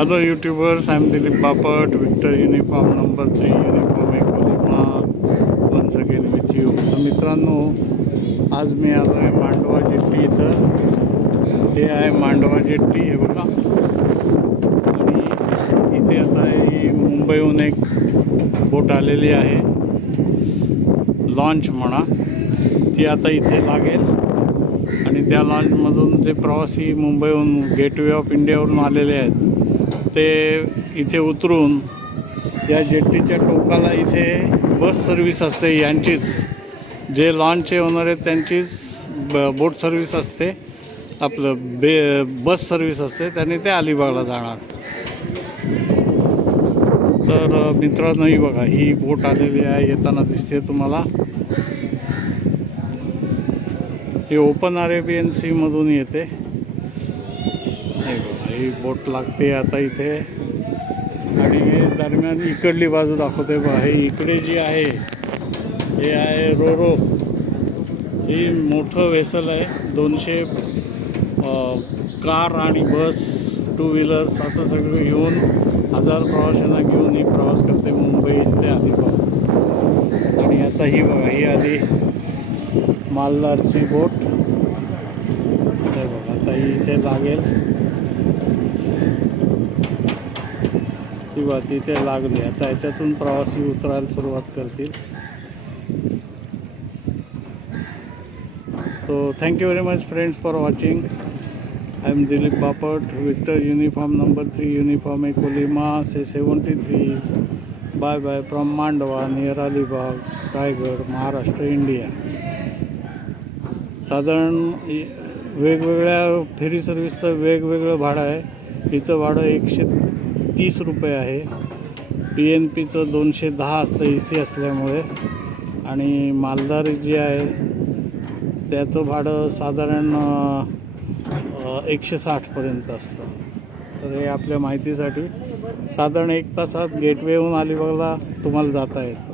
Hello YouTubers, I am Dilip Bapat, Victor Uniform number 3, Uniform Ecolima, once again with you. तर मित्रांनो, आज मी आलो आहे मांडवा जेट्टी इथं. हे आहे मांडवा जेट्टी, हे बघा. आणि इथे आता ही मुंबईहून एक बोट आलेली आहे, लॉन्च म्हणा. ती आता इथे लागेल आणि त्या लॉन्चमधून जे प्रवासी मुंबईहून गेटवे ऑफ इंडियावरून आलेले आहेत ते इथे उतरून या जेट्टीच्या टोकाला इथे बस सर्व्हिस असते. यांचीच जे लॉन्चचे ओनर आहेत त्यांचीच बोट सर्व्हिस असते, आपलं बस सर्व्हिस असते. त्यांनी ते अलिबागला जाणार. तर मित्रांनो, ही बघा, ही बोट आलेली आहे, येताना दिसते तुम्हाला. ही ओपन अरेबियन सीमधून येते. ही बोट लागते आता इथे. आणि दरम्यान इकडली बाजू दाखवते बघा. हे इकडे जी आहे हे आहे रोरो. ही मोठं वेसल आहे. 200 कार आणि बस, 2 व्हीलर्स असं सगळं घेऊन 1000 प्रवाशांना घेऊन ही प्रवास करते मुंबई ते अलिबाग. आणि आता ही बघा, ही आली मालदारची बोट. ते बघा, आता ही इथे लागेल. ती तिथे लागली. आता याच्यातून प्रवासी उतरायला सुरुवात करतील. So thank you very much friends for watching. I am Dilip Bapat, Victor Uniform number 3, Uniform Ecolima, say 73. Bye bye from Mandwa near Alibag, Raigad, Maharashtra, India. साधारण वेगवेगळ्या फेरी सर्व्हिसचं वेगवेगळं भाडं आहे. हिचं भाडं 130 रुपये आहे. PNPचं 210 असतं AC असल्यामुळे. आणि मालदार जी आहे त्याचं भाडं साधारण 160पर्यंत असतं. तर हे आपल्या माहितीसाठी. साधारण 1 तासात गेटवेहून अलिबागला तुम्हाला जाता येईल.